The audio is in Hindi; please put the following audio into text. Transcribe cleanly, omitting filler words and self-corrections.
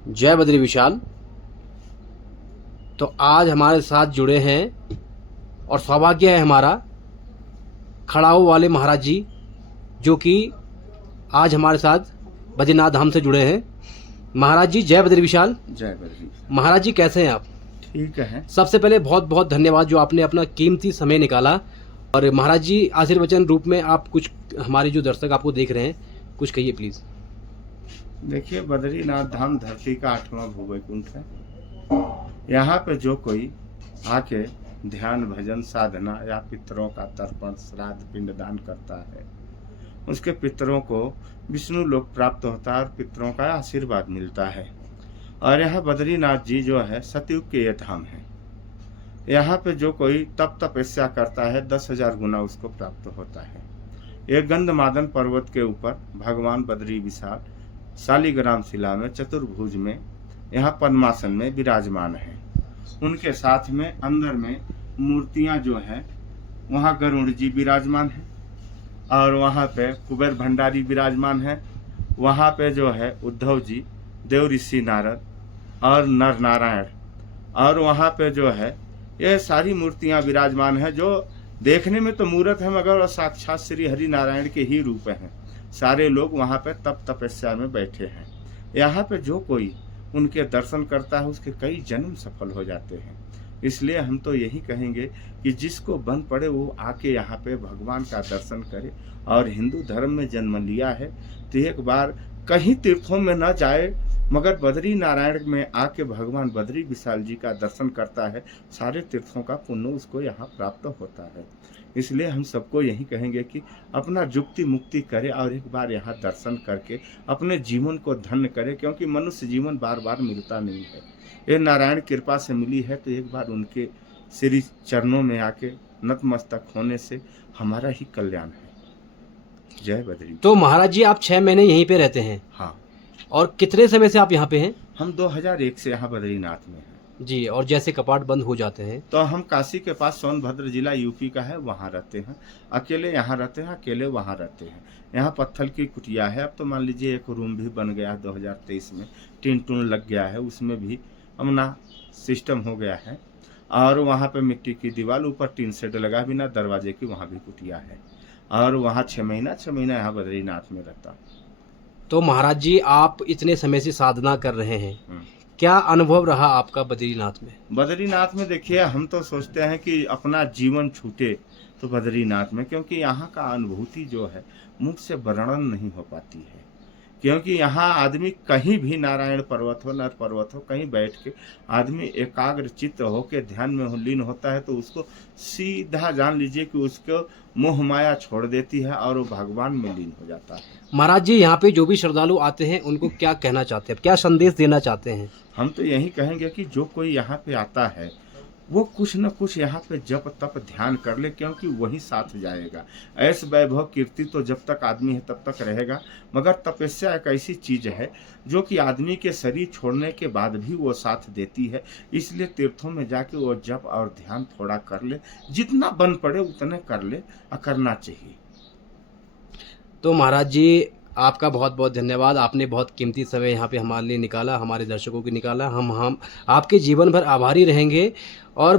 जय बद्री विशाल। तो आज हमारे साथ जुड़े हैं और सौभाग्य है हमारा खड़ाऊ वाले महाराज जी, जो कि आज हमारे साथ बद्रीनाथ धाम से जुड़े हैं। महाराज जी जय बद्री विशाल। जय बद्री। महाराज जी कैसे हैं आप? ठीक है। सबसे पहले बहुत बहुत धन्यवाद जो आपने अपना कीमती समय निकाला। और महाराज जी आशीर्वचन रूप में आप कुछ, हमारे जो दर्शक आपको देख रहे हैं, कुछ कहिए प्लीज। देखिए, बद्रीनाथ धाम धरती का 8वां भूवैकुंठ है। यहाँ पे जो कोई आके ध्यान भजन साधना या पितरों का तर्पण श्राद्ध पिंडदान करता है, उसके पितरों को विष्णु लोक प्राप्त होता है और पितरों का आशीर्वाद मिलता है। और यह बद्रीनाथ जी जो है सतयुग के ये धाम है। यहाँ पे जो कोई तप तपस्या करता है 10,000 गुना उसको प्राप्त होता है। एक गंधमादन पर्वत के ऊपर भगवान बद्री विशाल शालिग्राम शिला में चतुर्भुज में यहाँ पद्मासन में विराजमान है। उनके साथ में अंदर में मूर्तियां जो है, वहाँ गरुड़ जी विराजमान है और वहाँ पे कुबेर भंडारी विराजमान है। वहाँ पे जो है उद्धव जी, देव ऋषि नारद और नर नारायण, और वहाँ पे जो है ये सारी मूर्तियां विराजमान है जो देखने में तो मूर्त है मगर साक्षात श्री हरि नारायण के ही रूप हैं। सारे लोग वहाँ पे तप तपस्या में बैठे हैं। यहाँ पे जो कोई उनके दर्शन करता है उसके कई जन्म सफल हो जाते हैं। इसलिए हम तो यही कहेंगे कि जिसको बन पड़े वो आके यहाँ पे भगवान का दर्शन करे। और हिंदू धर्म में जन्म लिया है तो एक बार कहीं तीर्थों में न जाए मगर बद्री नारायण में आके भगवान बद्री विशाल जी का दर्शन करता है, सारे तीर्थों का पुण्य उसको यहाँ प्राप्त होता है। इसलिए हम सबको यही कहेंगे कि अपना जुक्ति मुक्ति करे और एक बार यहाँ दर्शन करके अपने जीवन को धन्य करे, क्योंकि मनुष्य जीवन बार बार मिलता नहीं है। ये नारायण कृपा से मिली है तो एक बार उनके श्री चरणों में आके नतमस्तक होने से हमारा ही कल्याण है। जय बद्री। तो महाराज जी आप 6 महीने यहीं पे रहते हैं? हाँ। और कितने समय से आप यहाँ पे हैं? हम 2001 से यहाँ बद्रीनाथ में हैं जी। और जैसे कपाट बंद हो जाते हैं तो हम काशी के पास सोनभद्र जिला यूपी का है, वहाँ रहते हैं। अकेले यहाँ रहते हैं, अकेले वहाँ रहते हैं। यहाँ पत्थर की कुटिया है। अब तो मान लीजिए एक रूम भी बन गया है 2023 में, टीन टून लग गया है, उसमें भी अपना सिस्टम हो गया है। और वहाँ पे मिट्टी की दीवार, ऊपर टीन सेट लगा, बिना दरवाजे की वहाँ भी कुटिया है। और वहाँ 6 महीना यहाँ बद्रीनाथ में रहता। तो महाराज जी आप इतने समय से साधना कर रहे हैं, क्या अनुभव रहा आपका बद्रीनाथ में? बद्रीनाथ में देखिए, हम तो सोचते हैं कि अपना जीवन छूटे तो बद्रीनाथ में, क्योंकि यहाँ का अनुभूति जो है मुख से वर्णन नहीं हो पाती है। क्योंकि यहाँ आदमी कहीं भी, नारायण पर्वत हो, नर पर्वत हो, कहीं बैठ के आदमी एकाग्र चित्त होके ध्यान में लीन होता है तो उसको सीधा जान लीजिए कि उसको मोह माया छोड़ देती है और वो भगवान में लीन हो जाता है। महाराज जी यहाँ पे जो भी श्रद्धालु आते हैं उनको क्या कहना चाहते हैं, क्या संदेश देना चाहते हैं? हम तो यही कहेंगे कि जो कोई यहाँ पे आता है वो कुछ न कुछ यहाँ पे जप तप ध्यान कर ले, क्योंकि वही साथ जाएगा। ऐस वैभव कीर्ति तो जब तक आदमी है तब तक रहेगा, मगर तपस्या एक ऐसी चीज है जो कि आदमी के शरीर छोड़ने के बाद भी वो साथ देती है। इसलिए तीर्थों में जाके वो जप और ध्यान थोड़ा कर ले, जितना बन पड़े उतने कर ले, करना चाहिए। तो महाराज जी आपका बहुत बहुत धन्यवाद। आपने बहुत कीमती समय यहाँ पे हमारे लिए निकाला, हमारे दर्शकों के निकाला। हम आपके जीवन भर आभारी रहेंगे। और